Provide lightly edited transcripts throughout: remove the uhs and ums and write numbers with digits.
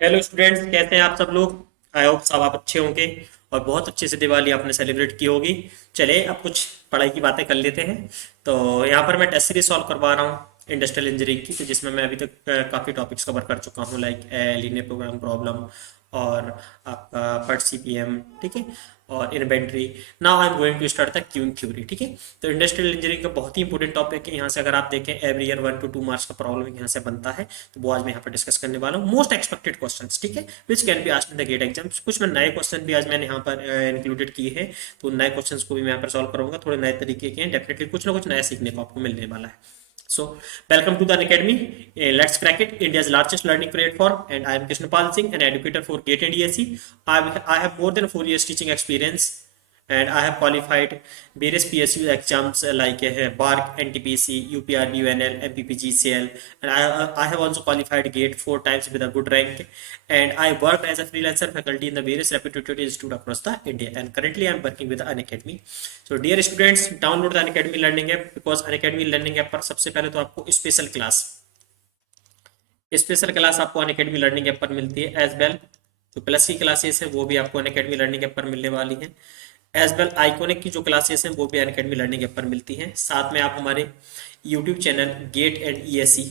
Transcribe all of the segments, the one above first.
Hello students, कैसे हैं आप सब लोग। आई होप सब आप अच्छे होंगे और बहुत अच्छे से दिवाली आपने सेलिब्रेट की होगी। चलिए अब कुछ पढ़ाई की बातें कर लेते हैं। तो यहाँ पर मैं टेस्ट सीरीज सॉल्व करवा रहा हूँ इंडस्ट्रियल इंजीनियरिंग की, तो जिसमें मैं अभी तक काफ़ी टॉपिक्स कवर कर चुका हूँ, लाइक लीनियर प्रोग्राम प्रॉब्लम और आपका पट सीपीएम, ठीक है, और inventory. Now I am going to start the queuing theory, ठीक है। तो इंडस्ट्रियल इंजीनियरिंग का बहुत ही इंपॉर्टेंट टॉपिक है। यहाँ से अगर आप देखें एवरी ईयर 1 to 2 मार्क्स का प्रॉब्लम यहाँ से बनता है, तो वो आज मैं यहाँ पर डिस्कस करने वाला हूँ। मोस्ट एक्सपेक्टेड क्वेश्चंस, ठीक है, which can be asked in the GATE exams. कुछ मैं नए क्वेश्चन भी आज मैंने यहाँ पर इंक्लूडेड किए हैं, तो नए क्वेश्चंस को भी मैं यहाँ पर सॉल्व करूंगा। थोड़े नए तरीके के हैं, डेफिनेटली कुछ ना कुछ नया सीखने को आपको मिलने वाला है। So, welcome to the Unacademy. Let's crack it. India's largest learning platform, and I am Krishnapal Singh, an educator for GATE and ESE. I have more than 4 years teaching experience, and I have qualified various PSU exams like BARC, NTPC, UPRB, UNL, MPPG, CL, and I have also qualified GATE 4 times with a good rank. And I worked as a freelancer faculty in the various reputed institutes across the India. And currently, I am working with the Unacademy. So, dear students, download the Unacademy Learning app, because Unacademy Learning app पर सबसे पहले तो आपको special class आपको Unacademy learning app पर मिलती है। As well जो प्लस की क्लासेस हैं वो भी आपको अनअकैडमी लर्निंग ऐप पर मिलने वाली हैं। एज वेल आइकॉनिक की जो क्लासेस हैं वो भी अनअकैडमी लर्निंग ऐप पर मिलती हैं। साथ में आप हमारे YouTube channel GATE and ESC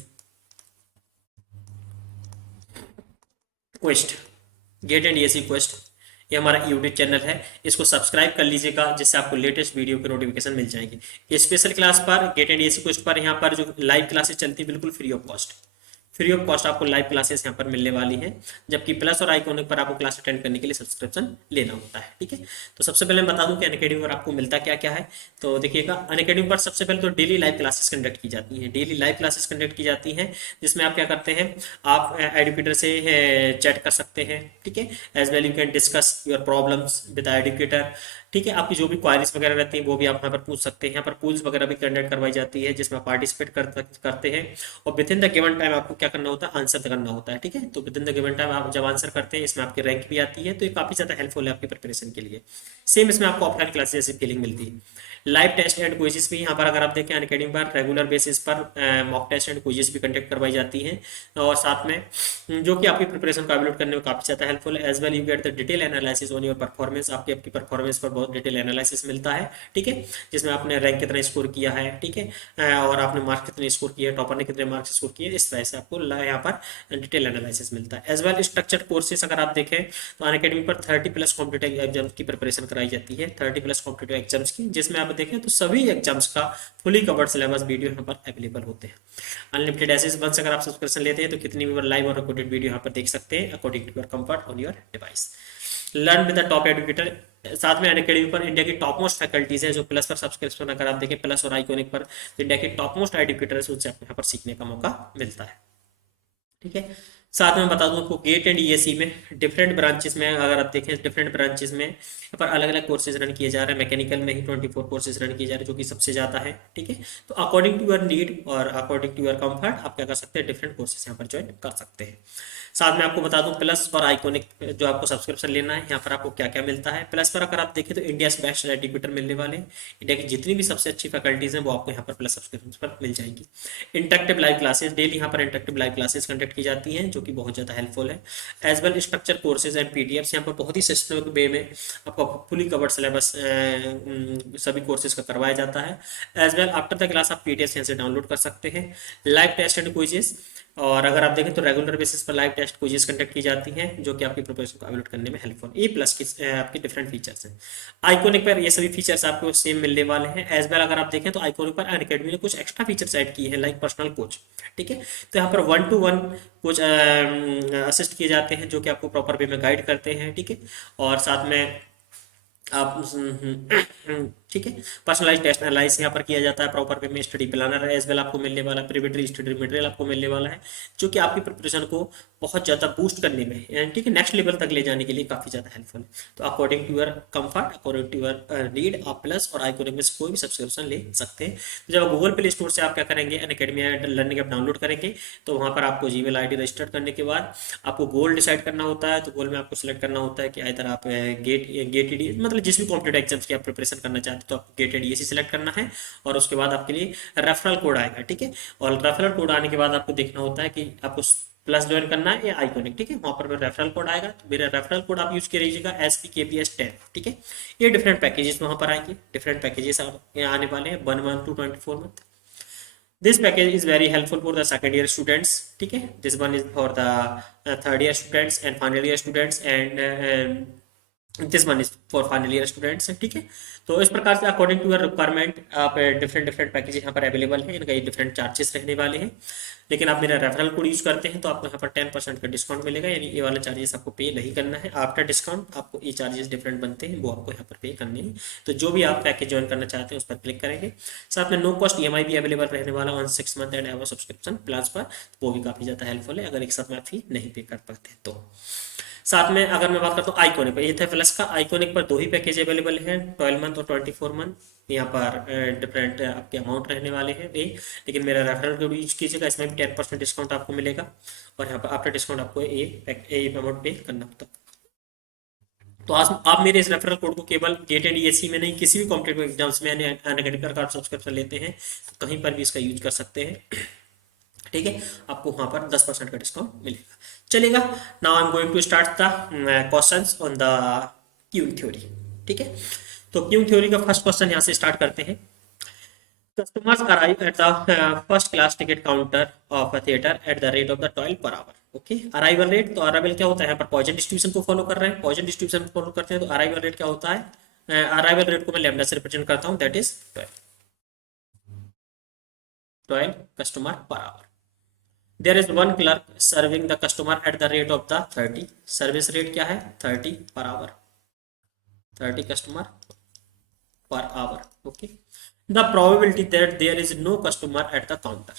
quest, GATE and ESC quest, ये हमारा यूट्यूब चैनल है। इसको सब्सक्राइब कर लीजिएगा, जिससे आपको लेटेस्ट वीडियो की नोटिफिकेशन मिल जाएगी। ये स्पेशल क्लास पर गेट एंड ईएससी क्वेस्ट पर यहाँ पर जो लाइव क्लासेस चलती है बिल्कुल free of cost, free of cost आपको लाइव क्लासेस यहाँ पर मिलने वाली हैं। जबकि प्लस और आइकॉनिक पर आपको क्लास अटेंड करने के लिए सब्सक्रिप्शन लेना होता है, ठीक है। तो सबसे पहले मैं बता दूं कि अनअकैडमी पर आपको मिलता क्या क्या है। तो देखिएगा, अनअकैडमी पर सबसे पहले तो डेली लाइव क्लासेस कंडक्ट की जाती हैं, डेली लाइव क्लासेस कंडक्ट की जाती हैं, जिसमें आप क्या करते हैं, आप एडुकेटर से चैट कर सकते हैं, ठीक है। As well you can discuss your problems with educator, ठीक है। आपकी जो भी क्वारीज वगैरह रहती हैं वो भी आप यहाँ पर पूछ सकते हैं। यहाँ पर पूल्स वगैरह भी कंडक्ट करवाई जाती है, जिसमें आप पार्टिसिपेट करते हैं, और with in the given time आपको क्या करना होता है, आंसर करना होता है, ठीक है। तो with in the given time आप जब आंसर करते हैं, इसमें आपकी रैंक भी आती है, तो ये काफी ज्यादा हेल्पफुल है आपकी प्रिपरेशन के लिए। सेम इसमें आपको ऑफलाइन क्लासेस जैसी फीलिंग मिलती है। लाइव टेस्ट एंड क्विजेस भी यहाँ पर अगर आप देखें अनअकैडमी पर रेगुलर बेसिस पर मॉक टेस्ट एंड क्विजेस भी कंडक्ट करवाई जाती हैं, और साथ में जो कि आपकी प्रिपरेशन को एवेल्यूएट करने में काफी ज्यादा हेल्पफुल है। As well you get the detail analysis on your performance, आपकी आपकी परफॉर्मेंस पर बहुत डिटेल एनालिसिस मिलता है, ठीक है, जिसमें आपने रैंक कितना स्कोर किया है, ठीक है, और आपने मार्क्स कितने स्कोर किए, टॉपर ने कितने मार्क्स स्कोर किए, इस तरह से आपको यहाँ पर डिटेल एनालिसिस मिलता है। एज वेल स्ट्रक्चर्ड कोर्सेज अगर आप देखें तो अनअकैडमी पर 30+ कॉम्पिटेटिव एग्जाम्स की प्रिपरेशन कराई जाती है, 30+ कॉम्पिटेटिव एग्जाम्स की, जिसमें आप देखें तो सभी एग्जाम्स का फुली कवर्ड सिलेबस वीडियो यहाँ पर अवेलेबल होते हैं। अनलिमिटेड ऐसे वंस अगर आप सब्सक्रिप्शन लेते हैं तो कितनी भी लाइव और रिकॉर्डेड वीडियो यहाँ पर देख सकते हैं according to your comfort on your device. Learn with the top educator, साथ में अनअकैडमी पर इंडिया की टॉप मोस्ट फैकल्टीज है, जो प्लस पर सब्सक्रिप्शन अगर आप देखें प्लस और आइकॉनिक पर, तो इंडिया के टॉप मोस्ट एडुकेटर्स उनसे आपको यहाँ पर सीखने का मौका मिलता है, ठीक है। साथ में बता दूं आपको गेट एंड ईएससी में डिफरेंट ब्रांचेस में अगर आप देखें, डिफरेंट ब्रांचेस में यहाँ पर अलग अलग कोर्सेज रन किए जा रहे हैं। मैकेनिकल में ही 24 कोर्सेज रन किए जा रहे हैं, जो कि सबसे ज़्यादा है, ठीक है। तो अकॉर्डिंग टू योर नीड और अकॉर्डिंग टू योर कंफर्ट आप क्या कर सकते हैं, डिफरेंट कोर्सेज यहाँ पर ज्वाइन कर सकते हैं। साथ में आपको बता दूं प्लस और आइकॉनिक जो आपको सब्सक्रिप्शन लेना है, यहाँ पर आपको क्या क्या मिलता है। प्लस पर अगर आप देखें तो इंडिया बेस्ट एडुकेटर मिलने वाले हैं, इंडिया की जितनी भी सबसे अच्छी फैकल्टीज हैं वो आपको यहाँ पर प्लस सब्सक्रिप्शन पर मिल जाएंगी। इंटरेक्टिव लाइव क्लासेस डेली यहाँ पर इंटरेक्टिव लाइव क्लासेस कंडक्ट की जाती हैं, जो कि बहुत ज़्यादा हेल्पफुल है। As well structure courses and PDFs यहाँ पर बहुत ही सिस्टमेटिक वे में आपको फुली कवर्ड सिलेबस सभी कोर्सेज का करवाया जाता है। As well after the class आप पीडीएफ यहाँ से डाउनलोड कर सकते हैं। लाइव टेस्ट एंड क्विजेस, और अगर आप देखें तो रेगुलर बेसिस पर लाइव टेस्ट क्विजेस कंडक्ट की जाती हैं, जो कि आपकी प्रिपरेशन को एवेल्यूएट करने में हेल्पफुल। ये प्लस की आपके डिफरेंट फीचर्स हैं। आइकॉनिक पर ये सभी फीचर्स आपको सेम मिलने वाले हैं। एज वेल अगर आप देखें तो आइकॉनिक पर अनअकैडमी ने कुछ एक्स्ट्रा फीचर्स ऐड किए हैं, लाइक पर्सनल कोच, ठीक है। तो यहाँ पर 1-to-1 कोच असिस्ट किए जाते हैं, जो कि आपको प्रॉपर वे में गाइड करते हैं, ठीक है। और साथ में आप ठीक है, पर्सनलाइज टेस्ट एनालाइज यहाँ पर किया जाता है प्रॉपर वे में। स्टडी प्लानर एज वेल आपको मिलने वाला है, प्रिपरेटरी स्टडी मटेरियल आपको मिलने वाला है, जो कि आपकी प्रिपरेशन को बहुत ज़्यादा बूस्ट करने में, ठीक है, नेक्स्ट लेवल तक ले जाने के लिए काफ़ी ज़्यादा हेल्पफुल है। तो according to your comfort, according to your need, आप प्लस और आइकॉनिक में से कोई भी सब्सक्रिप्शन ले सकते हैं। तो जब गूगल प्ले स्टोर से आप क्या करेंगे, अनअकैडमी लर्निंग ऐप डाउनलोड करेंगे, तो वहाँ पर आपको जीमेल आईडी रजिस्टर करने के बाद आपको गोल डिसाइड करना होता है। तो गोल में आपको सिलेक्ट करना होता है कि इधर आप गेटेड, मतलब जिस भी कॉम्पिटेटिव एग्जाम्स की आप प्रिपरेशन करना चाहते हैं, तो आपको गेटेड ईएससी सिलेक्ट करना है, और उसके बाद आपके लिए रेफरल कोड आएगा, ठीक है। और रेफरल कोड आने के बाद आपको देखना होता है कि आपको प्लस ज्वाइन करना है या आइकॉनिक, ठीक है। वहां पर मेरा रेफरल कोड आएगा, तो मेरा रेफरल कोड आप यूज करिएगा SPKPS10, ठीक है। ये डिफरेंट पैकेजेस वहां पर आएंगे, डिफरेंट पैकेजेस आने वाले हैं 1 month to 24 month। This package is very helpful for the second year students, ठीक है। This one is for the third year students and final year students and this one is for final year students, ठीक है। तो इस प्रकार से according to your requirement आप different different package यहाँ पर अवेलेबल है, इनका डिफरेंट चार्जेस रहने वाले हैं। लेकिन आप मेरा रेफरल कोड यूज करते हैं तो आपको यहाँ पर 10% का डिस्काउंट मिलेगा, यानी ये वाला चार्जेस आपको पे नहीं करना है। आफ्टर डिस्काउंट आपको ये चार्जेस डिफरेंट बनते हैं, वो आपको यहाँ पर पे करने हैं। तो जो भी आप पैकेज ज्वाइन करना चाहते हैं उस पर क्लिक करेंगे। साथ में नो कॉस्ट EMI भी अवेलेबल रहने वाला on 6 month and ever subscription plan पर, वो भी काफी ज्यादा हेल्पफुल है अगर एक साथ में आप फी नहीं पे कर पाते तो। साथ में अगर मैं बात करता हूँ आइकॉनिक पर, ये था प्लस का। आइकॉनिक पर 2 ही पैकेज अवेलेबल हैं, 12 month और 24 month। यहाँ पर डिफरेंट आपके अमाउंट रहने वाले हैं लेकिन मेरा रेफरल कोड यूज कीजिएगा, इसमें भी 10% डिस्काउंट आपको मिलेगा। और यहाँ पर आफ्टर डिस्काउंट आपको ये अमाउंट पे करना होता है। तो आज आप मेरे इस रेफरल कोड को केवल गेट एंड ESE में नहीं, किसी भी कॉम्पिटेटिव एग्जाम्स में अनअकैडमी कार्ड सब्सक्रिप्शन लेते हैं तो कहीं पर भी इसका यूज कर सकते हैं, ठीक है। आपको वहां पर 10% का डिस्काउंट मिलेगा, चलेगा। Now I am going to start the questions on the queuing theory, ठीक है। तो क्यूइंग थ्योरी का फर्स्ट क्वेश्चन यहाँ से स्टार्ट करते हैं। Customers arrive at the first class ticket counter of a theatre at the rate of the 12 per hour। Okay, arrival rate, तो arrival क्या होता है, यहाँ पर पॉइजन डिस्ट्रीब्यूशन को फॉलो कर रहे हैं, पॉइजन डिस्ट्रीब्यूशन को फॉलो करते हैं तो अराइवल रेट क्या होता है, अराइवल रेट को मैं लैम्डा से रिप्रेजेंट करता हूँ, that is 12 customer per hour. There is one clerk serving the customer at the rate of the 30। Service rate क्या है, 30 per hour, 30 customer per hour. Okay, the probability that there is no customer at the counter,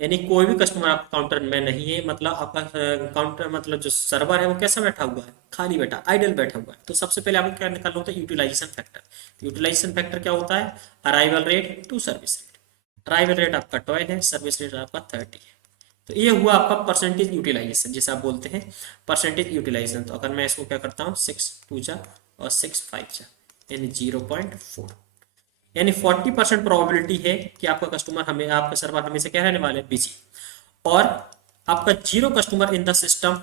यानी कोई भी customer आपका counter में नहीं है, मतलब आपका काउंटर मतलब जो सर्वर है वो कैसा बैठा हुआ है, खाली बैठा, आइडल बैठा हुआ है। तो सबसे पहले आपको क्या निकालना होता है, यूटिलाइजेशन फैक्टर। यूटिलाइजेशन फैक्टर क्या होता है, arrival rate to service rate. Arrival rate आपका 12 है, सर्विस रेट आपका 30 है। तो ये हुआ आपका परसेंटेज यूटिलाइजेशन, जिसे आप बोलते हैं परसेंटेज यूटिलाइजेशन। तो अगर मैं इसको क्या करता हूँ 6 2 जा और 6 5 जा, यानी 0.4, यानी 40% प्रोबेबिलिटी है कि आपका कस्टमर हमें, आपका सर्वर हमेशा क्या रहने वाले बिजी। और आपका 0 कस्टमर इन द सिस्टम,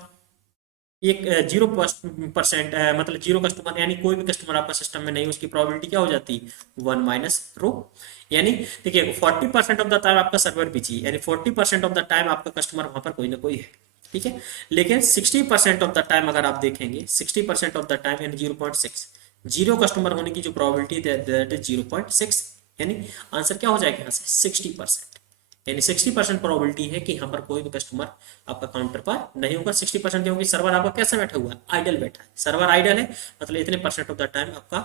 एक 0% मतलब 0 कस्टमर, यानी कोई भी कस्टमर आपका सिस्टम में नहीं, उसकी प्रोबेबिलिटी क्या हो जाती है 1 माइनस रो। यानी देखिए 40% ऑफ द टाइम आपका सर्वर बिजी है, यानी 40% ऑफ द टाइम आपका कस्टमर वहां पर कोई ना कोई है, ठीक है। लेकिन 60% ऑफ द टाइम अगर आप देखेंगे, 60% ऑफ द टाइम यानी 0.6, 0 कस्टमर होने की जो प्रोबेबिलिटी दैट इज 0.6, यानी आंसर क्या हो जाएगा यहाँ से 60%, यानी 60% प्रोबेबिलिटी है कि यहाँ पर कोई भी कस्टमर आपका काउंटर पर नहीं होगा। 60% क्योंकि सर्वर आपका कैसा बैठा हुआ है, आइडल बैठा है। सर्वर आइडल है मतलब इतने % ऑफ द टाइम आपका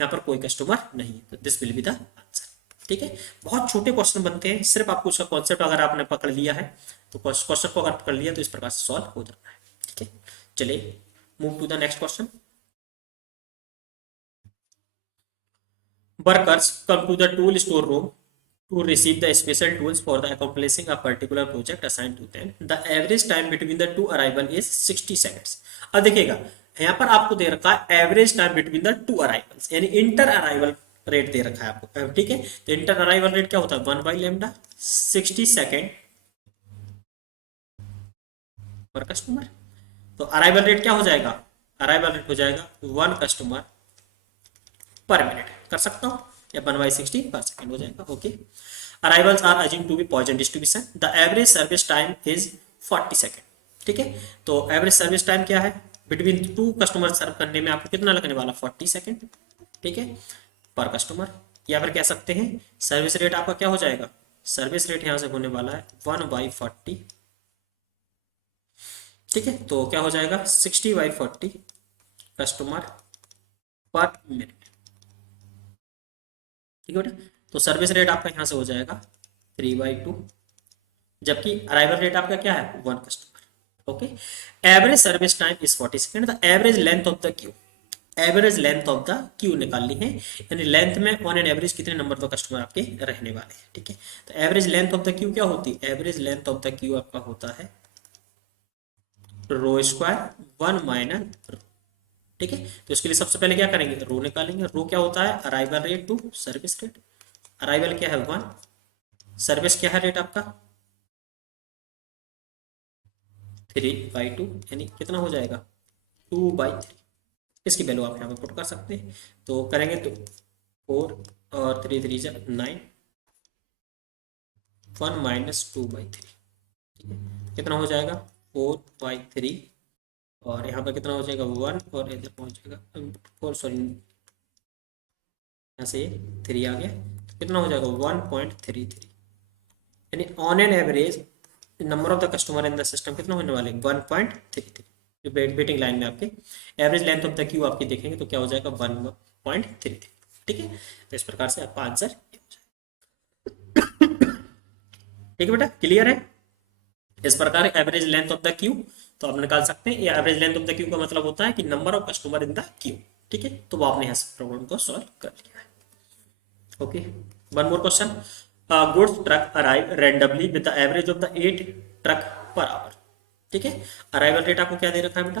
यहाँ पर कोई कस्टमर नहीं है, तो this will be the answer, ठीक है। बहुत छोटे क्वेश्चन बनते हैं, सिर्फ आपको उसका कॉन्सेप्ट अगर आपने पकड़ लिया है तो क्वेश्चन को अगर पकड़ लिया तो इस प्रकार से सॉल्व हो जाता है, ठीक है। चलिए move to the next question. Workers come to the tool store room to receive the special tools for the accomplishing a particular project assigned to them. The average time between the two arrival is 60 seconds. अब देखिएगा यहाँ पर आपको दे रखा है average time between the two arrivals, यानी inter arrival rate दे रखा है आपको, ठीक है। तो इंटर अराइवल रेट क्या होता है 1 बाई लैम्डा, 60 सेकेंड पर कस्टमर। तो अराइवल रेट क्या हो जाएगा, अराइवल रेट हो जाएगा 1 कस्टमर पर मिनट, कर सकता हूं, या 1/60 पर सेकेंड हो जाएगा। Okay, arrivals are assume to be Poisson distribution. The average service time is 40 second, ठीक है। तो एवरेज सर्विस टाइम क्या है, बिटवीन 2 कस्टमर सर्व करने में आपको कितना लगने वाला 40 सेकेंड, ठीक है, पर कस्टमर। या फिर कह सकते हैं सर्विस रेट आपका क्या हो जाएगा, सर्विस रेट यहां से होने वाला है 1/40, ठीक है। तो क्या हो जाएगा 60/40 कस्टमर पर मिनट, ठीक है बेटा। तो सर्विस रेट आपका यहां से हो जाएगा 3/2, जबकि अराइवल रेट आपका क्या है 1 customer. Okay, average service time is 40 second. The average length of the queue, average length of the Q निकालनी है, यानी लेंथ में ऑन एन एवरेज कितने नंबर ऑफ कस्टमर आपके रहने वाले हैं, ठीक है। तो average length of the queue क्या होती है, average length of the Q आपका होता है रो स्क्वायर 1 माइनस रो, ठीक है। तो इसके लिए सबसे पहले क्या करेंगे, रो निकालेंगे। रो क्या होता है arrival rate to service rate. Arrival क्या है 1, सर्विस क्या है रेट आपका 3/2 यानी कितना हो जाएगा 2/3। इसकी वैल्यू आप यहाँ पे पुट कर सकते हैं। तो करेंगे तो 4 और 3 3 जा 9, 1 माइनस 2/3। ठीक है, कितना हो जाएगा 4/3 और यहाँ पर कितना हो जाएगा 1 और इधर पहुँच जाएगा 4, सॉरी यहाँ से 3 आ गया, तो कितना हो जाएगा 1.33। यानी on an average number of the customer in the system कितना होने वाले 1.33। जो वेटिंग लाइन में आपके average length of the Q आपकी देखेंगे तो क्या हो जाएगा 1.33। ठीक है, तो इस प्रकार से आपका आंसर ये हो जाएगा। ठीक है बेटा, क्लियर है। इस प्रकार average length of the queue तो आप निकाल सकते हैं। Average length of the Q का मतलब होता है कि number of customer in the queue. ठीक है, तो वो आपने यहाँ से प्रॉब्लम को सॉल्व कर लिया है। Okay, one more question. Goods truck arrive randomly with the average of the 8 truck पर आवर। ठीक है, अराइवल रेट आपको क्या दे रखा है बेटा,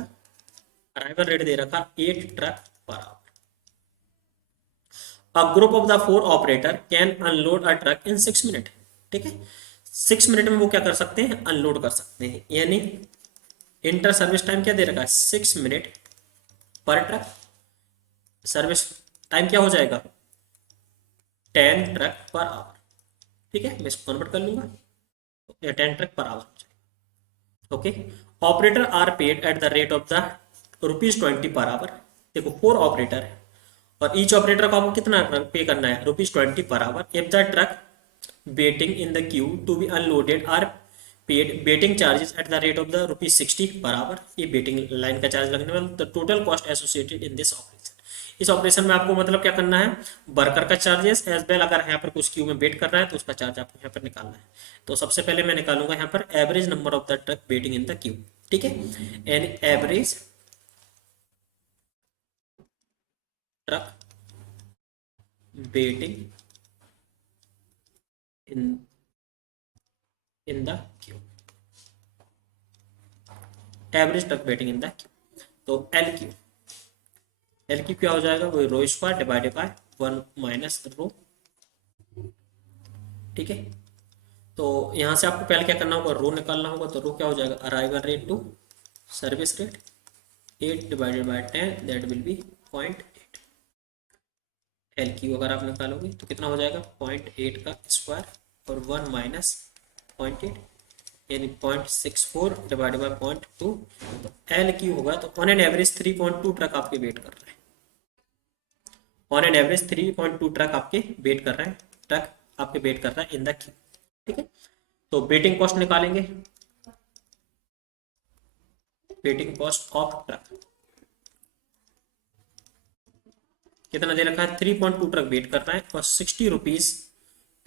अराइवल रेट दे रखा 8 truck per hour. A group of the 4 operator can unload a truck in 6 minute. ठीक है, 6 मिनट में वो क्या कर सकते हैं, अनलोड कर सकते हैं। यानी इंटर सर्विस टाइम क्या दे रखा है 6 मिनट पर ट्रक। सर्विस टाइम क्या हो जाएगा 10 ट्रक पर आवर। ठीक है, मैं इसको कन्वर्ट कर लूंगा, 10 ट्रक पर आवर हो जाएगा। Okay, operator are paid at the rate of the ₹20 per our. देखो 4 ऑपरेटर है और ईच ऑपरेटर को आपको कितना पे करना है ₹20 per hour. If the truck waiting in the queue to be unloaded are paid waiting charges at the rate of the ₹60 per our. ये वेटिंग लाइन का चार्ज लगने वाला। The total cost associated in this operation. इस operation में आपको मतलब क्या करना है, वर्कर का चार्जेस एज वेल, अगर यहाँ पर कुछ क्यू में वेट कर रहा है तो उसका चार्ज आपको यहाँ पर निकालना है। तो सबसे पहले मैं निकालूंगा यहाँ पर average number of the truck waiting in the queue. ठीक है, and average truck waiting in the queue, average truck waiting in the queue. तो एल क्यू क्या हो जाएगा, वो rho square divided by 1 minus rho. ठीक है, तो यहां से आपको पहले क्या करना होगा, रो निकालना होगा। तो रो क्या हो जाएगा, arrival rate to service rate 8 divided by 10 that will be 0.8। L Q अगर आप निकालोगे तो कितना हो जाएगा 0.8 का स्क्वायर और 1 माइनस 0.8 यानी 0.64 डिवाइडेड बाय 0.2। तो एल क्यू होगा, तो ऑन एन एवरेज 3.2 ट्रक आपके वेट कर रहे हैं। ऑन एन एवरेज 3.2 ट्रक आपके वेट कर रहे हैं, ट्रक आपके वेट कर रहा है इन द क्यू। ठीक है, तो वेटिंग कॉस्ट निकालेंगे, वेटिंग कॉस्ट ऑफ ट्रक कितना दे रखा है 3.2 ट्रक वेट कर रहा है और ₹60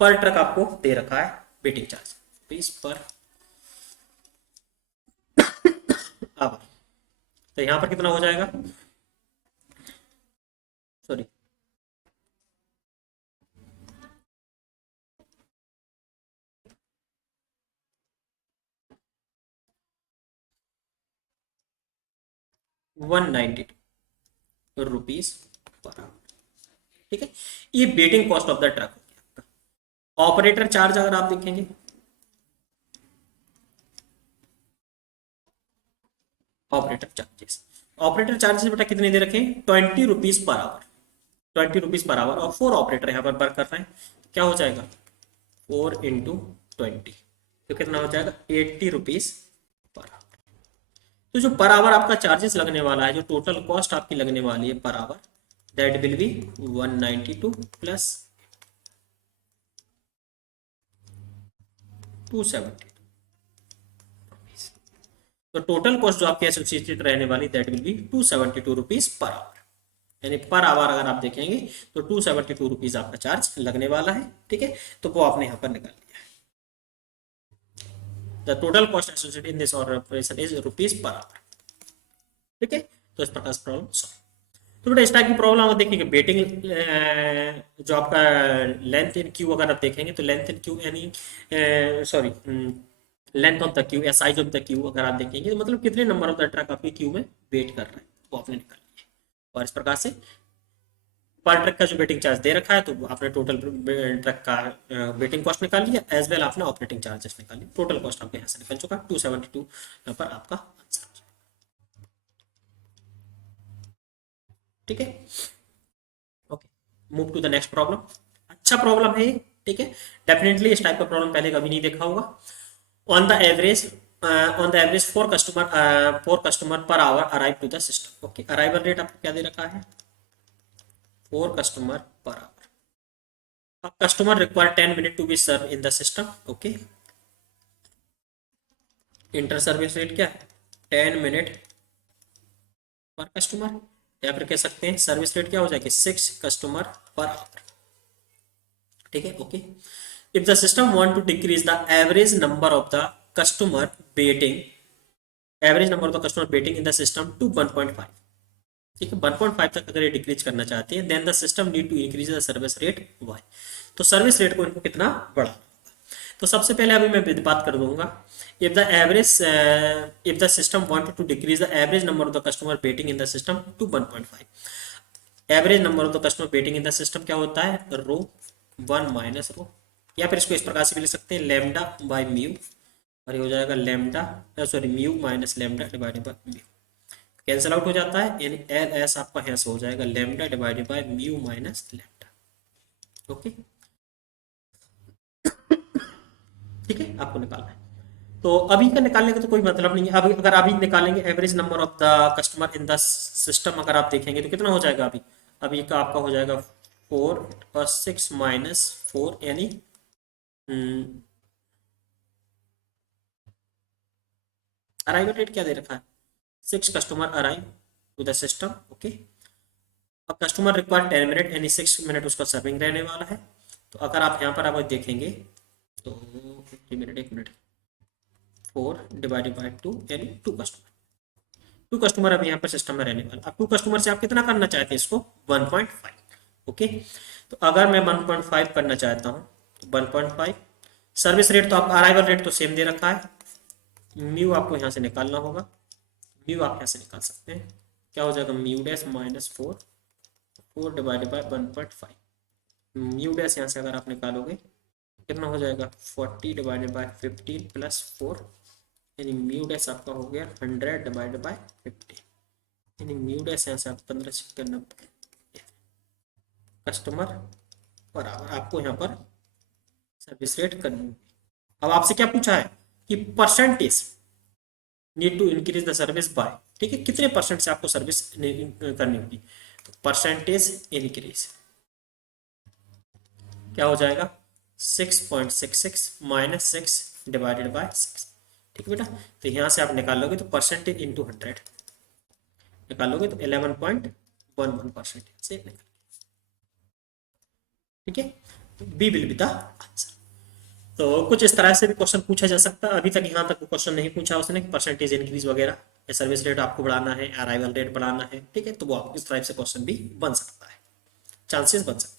पर ट्रक आपको दे रखा है waiting charge rupees per hour. तो यहां पर कितना हो जाएगा, सॉरी ₹192 पर आवर। ठीक है, ये waiting cost of the truck हो गया आपका। ऑपरेटर चार्ज अगर आप देखेंगे, ऑपरेटर चार्जेस बेटा कितने दे रखे हैं ₹20 पर आवर, ₹20 पर आवर। और 4 ऑपरेटर यहाँ पर वर्क कर रहे हैं, क्या हो जाएगा 4 इंटू 20, तो कितना हो जाएगा ₹80 पर आवर। तो जो पर आवर आपका चार्जेस लगने वाला है, जो टोटल कॉस्ट आपकी लगने वाली है per hour, that will B 192 plus 270। तो टोटल कॉस्ट जो आपकी एसोसिएटेड रहने वाली that will B ₹272 per hour. यानी पर आवर अगर आप देखेंगे तो ₹272 आपका चार्ज लगने वाला है। ठीक है, तो वो आपने यहाँ पर निकाल लिया है। The total cost associated in this operation is ₹पर आवर। ठीक है, तो इस प्रकार से प्रॉब्लम सॉल्व। तो बेटा इस टाइप की प्रॉब्लम आप देखिए, वेटिंग जो आपका लेंथ इन क्यू अगर आप देखेंगे तो लेंथ इन क्यू यानी sorry length of the Q या साइज ऑफ द क्यू अगर आप देखेंगे तो मतलब कितने नंबर ऑफ द ट्रक आपके क्यू में वेट कर रहे हैं वो आपने निकाल लिया। और इस प्रकार से पर ट्रक का जो वेटिंग चार्ज दे रखा है तो आपने टोटल ट्रक का वेटिंग कॉस्ट निकाल लिया, एज वेल आपने ऑपरेटिंग चार्जेस निकाल लिया, टोटल कॉस्ट आपके यहाँ से निकल चुका 272 पर आपका आंसर। ठीक है, okay, move to the next problem. अच्छा प्रॉब्लम है ये, ठीक है, डेफिनेटली इस टाइप का प्रॉब्लम पहले कभी नहीं देखा होगा। On the average four customer per hour arrive to the system. Okay, arrival rate आपको क्या दे रखा है, 4 कस्टमर पर आवर। अब customer require 10 minute to be serve in the system. Okay, inter service rate क्या है, 10 मिनट पर कस्टमर, या फिर कह सकते हैं सर्विस रेट क्या हो जाएगी, 6 कस्टमर पर आवर। ठीक है, okay. If the system want to decrease the average number of the customer waiting, average number of the customer waiting in the system to 1.5, ठीक है, 1.5 तक अगर ये डिक्रीज करना चाहते हैं, then the system need to increase the service rate why. तो service rate को इनको कितना बढ़ा। तो सबसे पहले अभी मैं बात कर दूंगा, if the average if the system wanted to decrease the average number of the customer waiting in the system to 1.5, average number of the customer waiting in the system क्या होता है, रो 1 माइनस रो, या फिर इसको इस प्रकार से भी लिख सकते हैं, लेमडा बाय म्यू, और ये हो जाएगा lambda sorry mu minus lambda divided by mu, cancel out हो जाता है, यानी एल एस आपका यहाँ से हो जाएगा lambda divided by mu minus lambda. Okay, ठीक है, आपको निकालना है। तो अभी का निकालने का तो कोई मतलब नहीं है, अभी अगर अभी निकालेंगे average number of the customer in the system, अगर आप देखेंगे तो कितना हो जाएगा, अभी अभी का आपका हो जाएगा 4 और 6 माइनस 4, यानी अराइवल रेट क्या दे रखा है, 6 customer arrive to the system. Okay, अब कस्टमर रिक्वायर 10 मिनट, यानी 6 मिनट उसका सर्विंग रहने वाला है। तो अगर आप यहाँ पर आप देखेंगे तो 50 मिनट, 1 मिनट, 4 डिवाइडेड बाई 2, यानी 2 कस्टमर, 2 कस्टमर अब यहाँ पर सिस्टम में रहने वाला। अब 2 कस्टमर से आप कितना करना चाहते हैं इसको, 1.5। ओके, तो अगर मैं 1.5 करना चाहता हूँ तो 1.5, सर्विस रेट तो आप अराइवल रेट तो सेम दे रखा है, म्यू आपको यहाँ से निकालना होगा, म्यू आप यहाँ से निकाल सकते हैं, क्या हो जाएगा mu dash minus 4 divided by 1.5, mu dash यहाँ से अगर आप निकालोगे कितना हो जाएगा 40 डिवाइडेड बाय 15 प्लस 4, यानी म्यू डैश आपका हो गया 100 डिवाइडेड बाय 50, यानी म्यू डैश यहाँ से आप 15 से करना कस्टमर पर आवर, आपको यहाँ पर सर्विस रेट करनी होगी। अब आपसे क्या पूछा है कि percentage need to increase the service by, ठीक है, कितने परसेंट से आपको सर्विस करनी होगी, तो परसेंटेज इंक्रीज क्या हो जाएगा 6.66 माइनस 6 डिवाइडेड बाय 6, ठीक है बेटा। तो यहाँ से आप निकालोगे तो परसेंटेज इंटू 100 निकालोगे तो 11.11% से निकाल, ठीक है, तो B will be the answer. तो कुछ इस तरह से भी क्वेश्चन पूछा जा सकता है। अभी तक यहाँ तक क्वेश्चन नहीं पूछा उसने कि परसेंटेज इंक्रीज वगैरह या सर्विस रेट आपको बढ़ाना है, अराइवल रेट बढ़ाना है, ठीक है, तो वो आप इस टाइप से क्वेश्चन भी बन सकता है, चांसेस बन सकते हैं।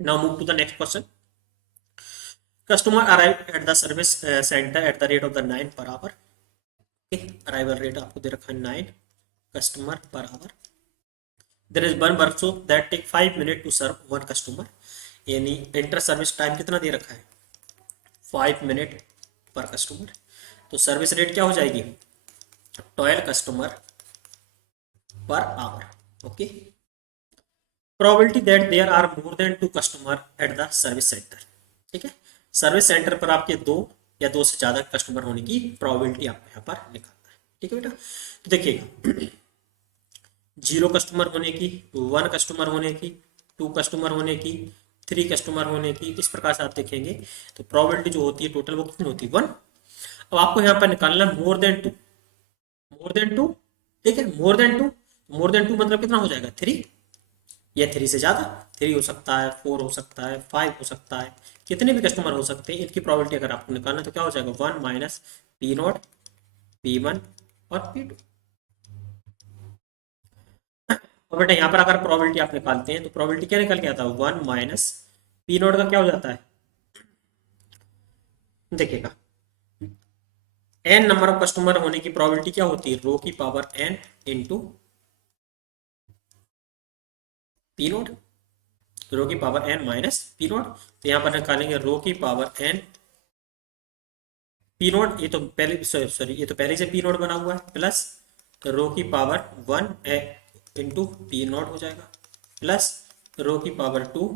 Now move to the next question. Customer arrived at the service center at the rate of the 9 per hour. Okay, arrival rate आपको दे रखा है 9 customer per hour. There is one workshop that take 5 minutes to serve one customer. यानी inter service time कितना दे रखा है 5 minute per customer. तो service rate क्या हो जाएगी 12 customer per hour. Okay, probability that there are more than 2 customer at the service centre, ठीक है, सर्विस सेंटर पर आपके 2 या 2 से ज्यादा कस्टमर होने की प्रोबेबिलिटी आपको यहाँ पर निकालना है, ठीक है बेटा। तो देखिएगा 0 कस्टमर होने की, 1 कस्टमर होने की, 2 कस्टमर होने की, 3 कस्टमर होने की, इस प्रकार से आप देखेंगे तो प्रोबेबिलिटी जो होती है टोटल वो कितनी होती है 1। अब आपको यहाँ पर निकालना मोर देन 2, मोर देन 2, ठीक है, मोर देन 2, मोर देन 2 मतलब कितना हो जाएगा 3, या 3 से ज्यादा, 3 हो सकता है, 4 हो सकता है, 5 हो सकता है, कितने भी कस्टमर हो सकते हैं, इनकी प्रोबेबिलिटी अगर आपको निकालना तो क्या हो जाएगा 1 माइनस P0 P1 और P2, और बेटा यहाँ पर अगर प्रोबेबिलिटी आप निकालते हैं तो प्रोबेबिलिटी क्या निकल के आता है, 1 माइनस पी नोट का क्या हो जाता है, देखिएगा एन नंबर ऑफ कस्टमर होने की प्रोबेबिलिटी क्या होती है, रो की power n into p nought, rho की power n minus p nought. तो यहाँ पर निकालेंगे रो की पावर एन पी नोट, ये तो पहले सॉरी ये तो पहले से पी नोट बना हुआ है, प्लस रो की पावर 1 इंटू पी नोट हो जाएगा, प्लस रो की पावर 2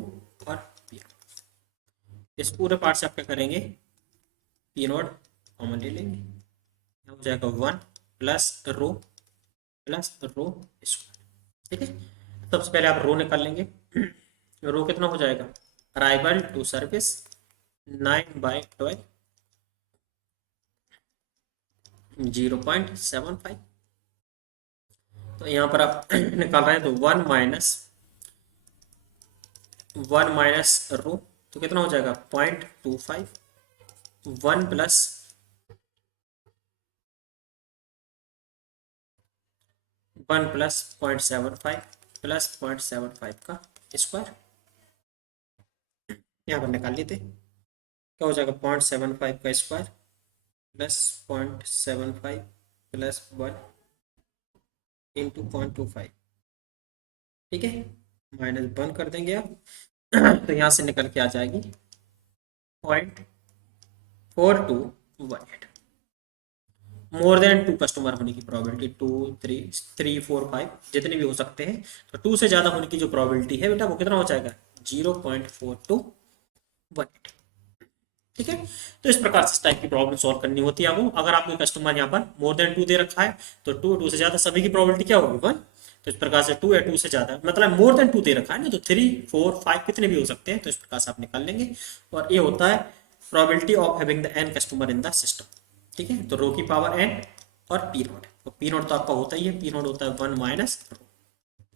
और पी नोट। इस पूरे पार्ट से आप क्या करेंगे, पी नोट कॉमन ले लेंगे, हो जाएगा 1 प्लस रो स्क्वायर। ठीक है, सबसे पहले आप रो निकाल लेंगे। रो कितना हो जाएगा, अराइवल टू सर्विस 9/12 0.75। तो यहाँ पर आप निकाल रहे हैं तो 1 माइनस रो तो कितना हो जाएगा 0.25, 1 प्लस 0.75 प्लस 0.75 का स्क्वायर, यहाँ पर निकाल लेते क्या हो जाएगा, 0.75 का स्क्वायर प्लस 0.75 प्लस 1 इंटू 0.25। ठीक है, माइनस 1 कर देंगे आप तो यहाँ से निकल के आ जाएगी 0.4218। मोर देन 2 कस्टमर होने की प्रोबेबिलिटी 2 3 4 5 जितने भी हो सकते हैं, तो 2 से ज़्यादा होने की जो प्रोबेबिलिटी है बेटा वो कितना हो जाएगा 0.4218। ठीक है, तो इस प्रकार से इस टाइप की प्रॉब्लम सॉल्व करनी होती है आपको। अगर आपको कस्टमर यहाँ पर मोर देन 2 दे रखा है तो 2 से ज़्यादा सभी की प्रोबेबिलिटी क्या होगी 1। तो इस प्रकार से 2 या 2 से ज़्यादा मतलब मोर देन 2 दे रखा है ना, तो 3 4 5 कितने भी हो सकते हैं, तो इस प्रकार से आप निकाल लेंगे। और ये होता है probability of having the N customer in the system. ठीक है, तो रो की पावर एन और पी नोट, तो पी नोट तो आपका होता ही है, पी नोट होता है 1 माइनस रो,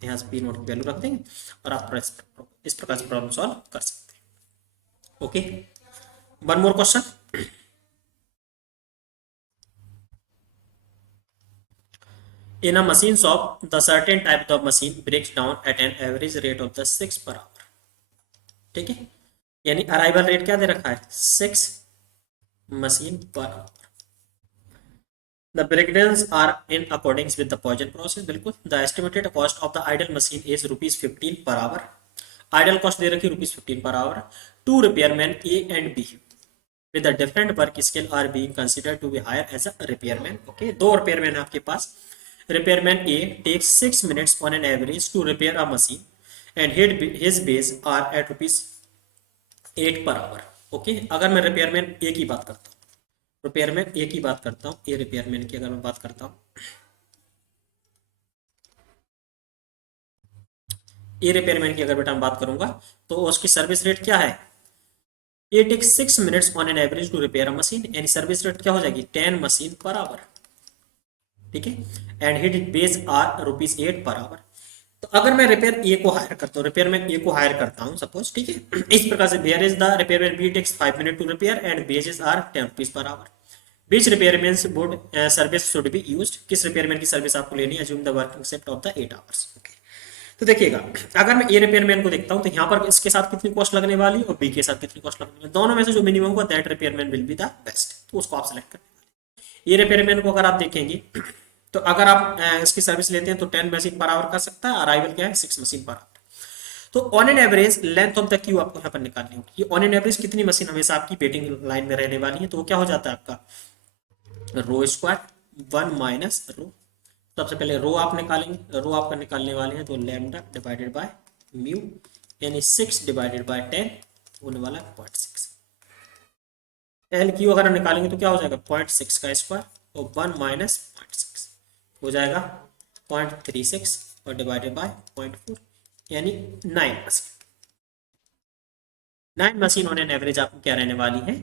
यहाँ से पी नोट की वैल्यू रख देंगे और आप इस प्रकार से प्रॉब्लम सॉल्व कर सकते हैं। Okay, one more question. In a machine shop, the certain type of machine breaks down at an average rate of the 6 per hour। ठीक है, यानी अराइवल रेट क्या दे रखा है 6 machine per our. The breakdowns are in accordance with the Poisson process। बिल्कुल, the estimated cost of the idle machine is ₹15 per hour। Idle cost दे रखी ₹15 per hour. Two repairman A and B with a different work skill are being considered to be hired as a repairman। okay, दो repairman है आपके पास। Repairman A takes 6 minutes on an average to repair a machine and his base are at ₹8 per hour। Okay, अगर मैं repairman ए की बात करता हूँ, repairman ए की बात करता हूँ, ए रिपेयरमैन की अगर मैं बात करता हूँ, ए रिपेयरमैन की अगर बेटा मैं बात करूंगा तो उसकी सर्विस रेट क्या है, ये takes 6 minutes on an average to repair a machine, यानी सर्विस रेट क्या हो जाएगी 10 मशीन पर आवर। ठीक है, and hit base are ₹8 per hour. तो अगर मैं रिपेयर ए को हायर करता हूँ, रिपेयरमैन ए को हायर करता हूँ सपोज, ठीक है, इस प्रकार से where is the repairman B takes 5 minute to repair and wages are ₹10 per hour. Which repairman board service should be used, किस रिपेयरमैन की सर्विस आपको लेनी है, assume the working shift of the 8 hours. Okay, तो देखिएगा अगर मैं ए repairman को देखता हूँ तो यहाँ पर इसके साथ कितनी कॉस्ट लगने वाली है और बी के साथ कितनी कॉस्ट लगने वाली, दोनों में से जो मिनिमम होगा that repairman will be the best, तो उसको आप सेलेक्ट करें। ये रिपेयरमैन को अगर आप देखेंगे तो अगर आप इसकी सर्विस लेते हैं तो 10 मशीन पर आवर कर सकता है, अराइवल क्या है 6 मशीन पर आवर। तो on an average length of the queue आपको यहाँ पर निकालनी होगी, ये ऑन एन एवरेज कितनी मशीन हमेशा आपकी वेटिंग लाइन में रहने वाली है, तो वो क्या हो जाता है आपका रो स्क्वायर 1 माइनस रो। सबसे पहले रो आप निकालेंगे, रो आपका निकालने वाले हैं तो लैम्डा डिवाइडेड बाय म्यू, यानी 6 डिवाइडेड बाय 10 होने वाला 0.6। एल क्यू अगर हम निकालेंगे तो क्या हो जाएगा 0.6 का स्क्वायर और 1 माइनस 0.6 हो जाएगा 0.36 और डिवाइडेड बाय 0.4 यानी 9 machine. 9 machine on an average आपको क्या रहने वाली है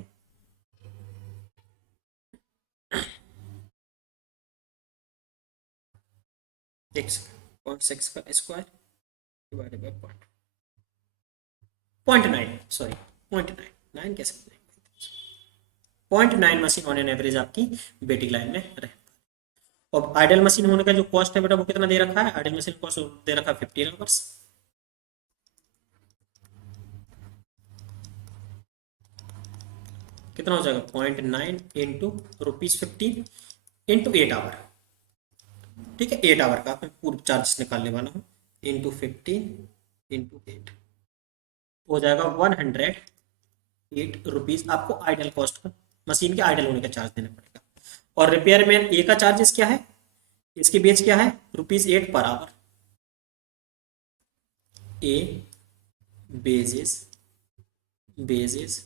0.6 का स्क्वायर डिवाइडेड बाय 0.9 सॉरी 0.9 कैसे 0.9 मशीन ऑन एन एवरेज आपकी वेटिंग लाइन में रहे। और आइडल मशीन होने का जो कॉस्ट है बेटा वो कितना दे रखा है, आइडल मशीन कॉस्ट दे रखा है 15 आवर्स। कितना हो जाएगा 0.9 इंटू ₹15 इंटू 8 आवर। ठीक है, 8 आवर का मैं पूरा चार्ज निकालने वाला हूँ, इंटू 15 इंटू 8 हो जाएगा 108 रुपीज आपको आइडल कॉस्ट का, मशीन के आइडल होने का चार्ज देना पड़ेगा। और रिपेयर मैन ए का चार्जेस क्या है, इसकी बेच क्या है ₹8 per hour. A wages wages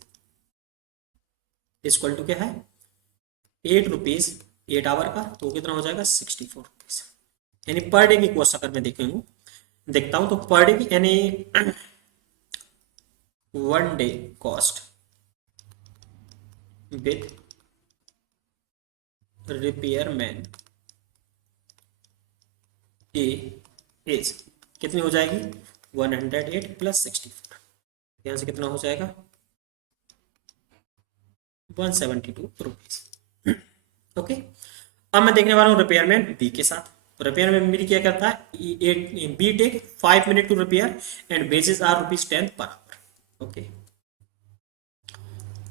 equal to क्या है ₹8 8 आवर का, तो कितना हो जाएगा 64 रुपीज। यानी पर डे की कॉस्ट अगर मैं देखता हूं तो पर डे की यानी 1 day cost with repair man A is कितनी हो जाएगी 108 प्लस 64, यहां से कितना हो जाएगा 172 रुपीज। ओके, अब मैं देखने वाला हूँ रिपेयरमैन बी के साथ। तो रिपेयरमैन बी क्या करता है, B take 5 minute to repair and basis are ₹10 per hour. Okay,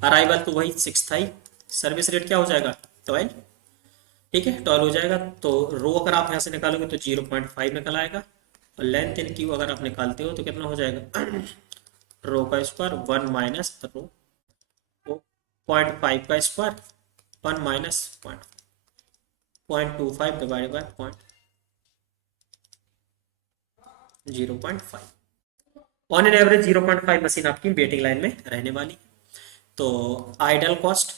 arrival तो वही 6 था ही, सर्विस रेट क्या हो जाएगा 12। ठीक है, 12 हो जाएगा। तो रो अगर आप यहाँ से निकालोगे तो 0.5 निकल आएगा, और लेंथ इन क्यू अगर आप निकालते हो तो कितना हो जाएगा रो का स्क्वायर 1 माइनस रो 0.5 का square 1 minus 0.25 divided by 0.5। On an average 0.5 machine आपकी वेटिंग लाइन में रहने वाली। तो आइडल कॉस्ट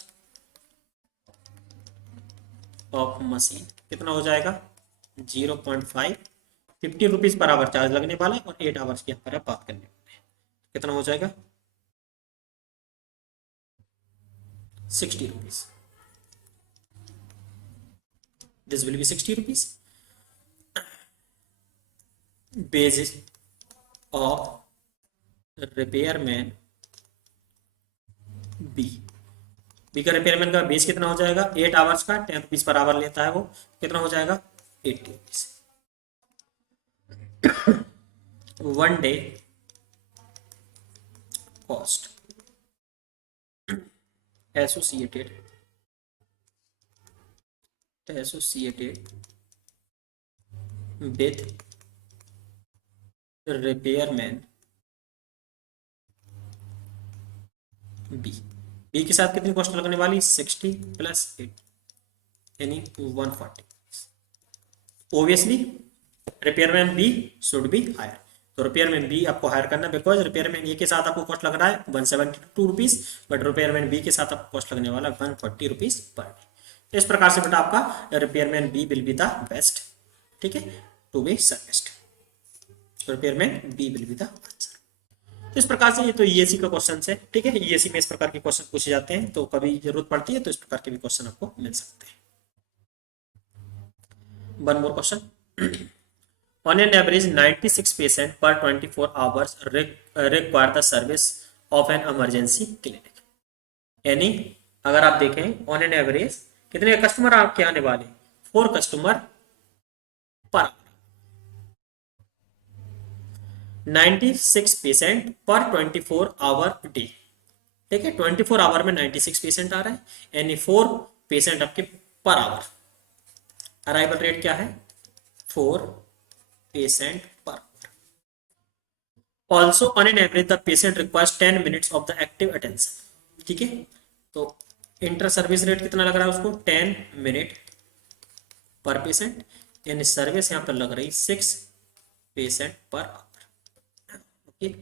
ऑफ मशीन कितना हो जाएगा 0.5, 50 रुपीज पर आवर चार्ज लगने वाला है, और 8 आवर्स की पर बात करने वाले हैं, कितना हो जाएगा 60 rupees. This will be 60 rupees basis of repairman B. B का रिपेयरमैन का बेस कितना हो जाएगा 8 आवर्स का, 10 रुपीज पर आवर लेता है वो, कितना हो जाएगा 80 rupees. 1 day cost associated with repairman B. B के साथ कितनी कॉस्ट लगने वाली 60 प्लस 8 यानी 140। Obviously repairman B should be hire, तो रिपेयरमैन बी आपको हायर करना, बिकॉज रिपेयरमैन ए के साथ आपको कॉस्ट लग रहा है 172 रुपीज, बट रिपेयरमैन बी के साथ आपको कॉस्ट लगने वाला 140 रुपीज पर डे। इस प्रकार से बेटा आपका repairman B will be the best, ठीक है, to be serviced. Repairman B will be the answer. तो इस प्रकार से ये तो ईएसी का क्वेश्चन है, ठीक है, ईएसी में इस प्रकार के क्वेश्चन पूछे जाते हैं, तो कभी जरूरत पड़ती है तो इस प्रकार के भी क्वेश्चन आपको मिल सकते हैं। One more question, on an average 96 patient per 24 hours require the service of an emergency clinic। यानी अगर आप देखें ऑन एन एवरेज कितने कस्टमर आपके आने वाले 4 कस्टमर पर 96 पेशेंट पर 24 आवर डे। ठीक है, 24 आवर में 96 पेशेंट आ रहा है, यानी 4 पेशेंट आपके पर आवर। अराइवल रेट क्या है 4 patient per hour। Also on an average the patient requires 10 minutes of the active attention। ठीक है, तो इंटर सर्विस रेट कितना लग रहा है उसको 10 मिनट पर पेशेंट, यानी सर्विस यहाँ पर लग रही 6 पेशेंट पर hour. Okay,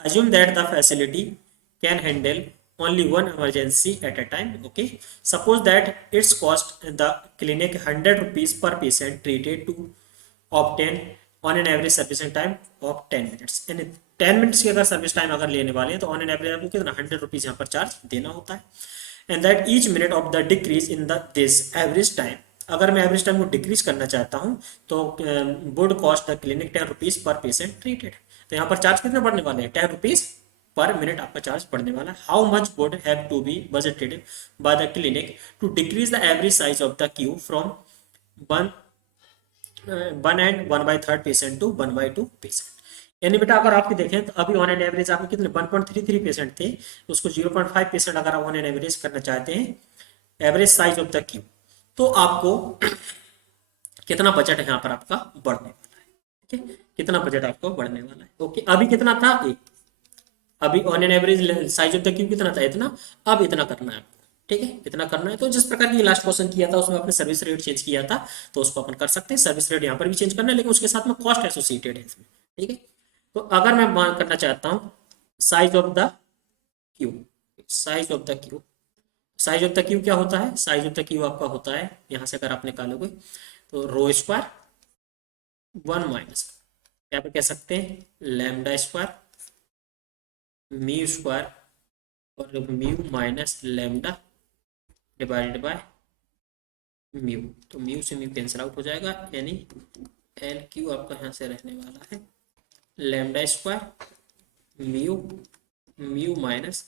assume that the facility can handle only one emergency at a time। okay, suppose that its cost the clinic 100 rupees per patient treated to obtain on an average servicing time of 10 minutes। यानी 10 minutes की अगर service time अगर लेने वाले हैं तो on an average आपको कितना 100 रुपीज यहाँ पर चार्ज देना होता है। And that each minute of the decrease in the this average time, अगर मैं एवरेज टाइम को डिक्रीज करना चाहता हूँ तो would cost the clinic 10 rupees per patient treated. तो यहाँ पर चार्ज कितने बढ़ने वाले हैं 10 रुपीज पर मिनट आपका चार्ज बढ़ने वाला है। How much would have to be budgeted by the clinic to decrease the average size of the queue from one 1/3 patient to 1/2 patient. यानी बेटा अगर आपकी देखें तो अभी ऑन एन एवरेज आपके कितने 1.33 पेशेंट थे, उसको 0.5 पेशेंट अगर आप ऑन एन एवरेज करना चाहते हैं, average size of the queue, तो आपको कितना बजट है यहाँ पर आपका बढ़ने वाला है। ठीक है, कितना बजट आपको बढ़ने वाला है। ओके, अभी कितना था एक, अभी on an average size of the Q कितना था इतना, अब इतना करना है आपको। ठीक है, इतना करना है। तो जिस प्रकार की लास्ट क्वेश्चन किया था उसमें आपने सर्विस रेट चेंज किया था, तो उसको अपन कर सकते हैं। सर्विस रेट यहाँ पर भी चेंज करना है, लेकिन उसके साथ में कॉस्ट एसोसिएटेड है इसमें। ठीक है, तो अगर मैं मान करना चाहता हूँ size of the Q, size of the Q, size of the queue क्या होता है, साइज ऑफ द क्यू आपका होता है यहाँ से अगर आप निकालोगे तो रो स्क्वायर 1 माइनस, यहाँ पर कह सकते हैं लैम्डा स्क्वायर म्यू स्क्वायर और mu minus lambda divided by mu. तो म्यू से म्यू कैंसिल आउट हो जाएगा, यानी एल क्यू आपका यहाँ से रहने वाला है lambda square mu mu minus.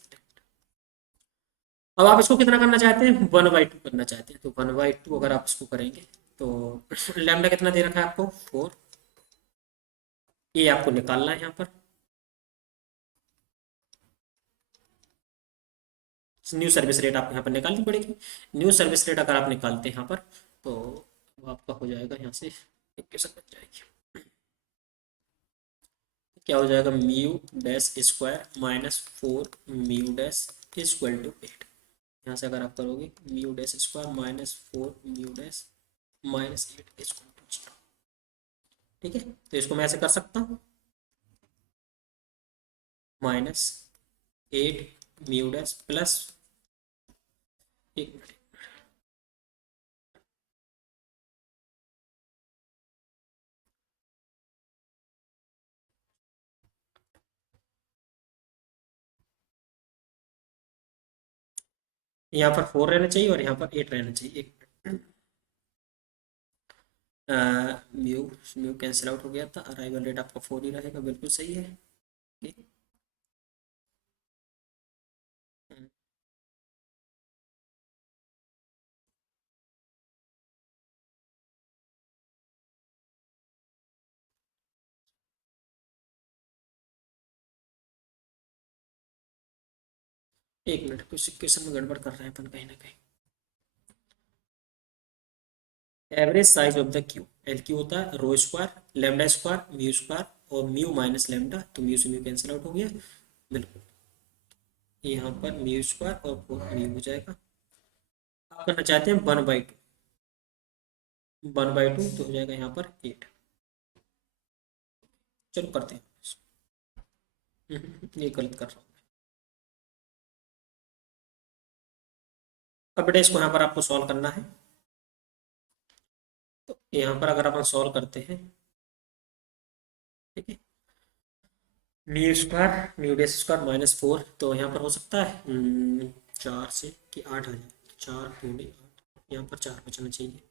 अब आप इसको कितना करना चाहते हैं, 1/2 करना चाहते हैं, तो 1/2 अगर आप इसको करेंगे तो लैम्डा कितना दे रखा है आपको 4, ये आपको निकालना है यहाँ पर। न्यू सर्विस रेट आपको यहाँ पर निकालनी पड़ेगी। न्यू सर्विस रेट अगर आप निकालते हैं यहाँ पर तो वो आपका हो जाएगा यहाँ से इक्वेशन बन जाएगी, क्या हो जाएगा mu dash square minus 4 mu dash equal to 8। यहाँ से अगर आप करोगे mu dash square minus 4 mu dash minus 8 equal to 0। ठीक है, तो इसको मैं ऐसे कर सकता हूँ माइनस 8 म्यू डैश प्लस, एक मिनट, यहाँ पर 4 रहना चाहिए और यहाँ पर 8 रहना चाहिए। एक म्यू म्यू कैंसिल आउट हो गया था, अराइवल रेट आपका 4 ही रहेगा, बिल्कुल सही है। एक मिनट, कुछ इक्वेशन में गड़बड़ कर रहे हैं अपन कहीं ना कहीं। Average size of the queue, L Q होता है rho square lambda square mu square और म्यू माइनस लेमडा, तो म्यू से म्यू कैंसिल आउट हो गया बिल्कुल, यहाँ पर म्यू स्क्वायर और 4 म्यू हो जाएगा। आप करना चाहते हैं 1/2, 1/2 तो हो जाएगा यहाँ पर 8। चलो करते हैं, ये गलत कर रहा हूँ। अब बेटा इसको यहाँ पर आपको सॉल्व करना है, तो यहाँ पर अगर अपन सॉल्व करते हैं, ठीक है, म्यू स्क्वायर म्यू डेस स्क्वायर माइनस 4, तो यहाँ पर हो सकता है 4 से कि 8 आ जाए, 4 दूनी 8, यहाँ पर 4 बचना चाहिए।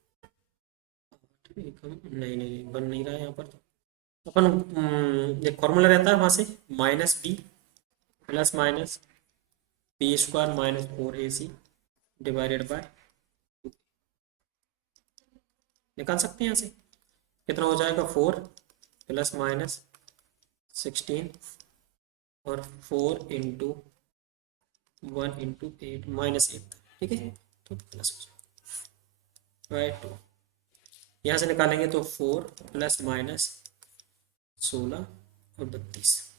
नहीं नहीं नहीं बन नहीं रहा है यहाँ पर, तो अपन एक फॉर्मूला रहता है वहाँ से minus B plus minus B square minus 4ac divided by, निकाल सकते हैं यहाँ से कितना हो जाएगा 4 प्लस माइनस 16 और 4 इंटू 1 इंटू 8 माइनस 8, ठीक है, तो प्लस हो जाएगा बाय 2। यहाँ से निकालेंगे तो 4 प्लस माइनस 16 और 32,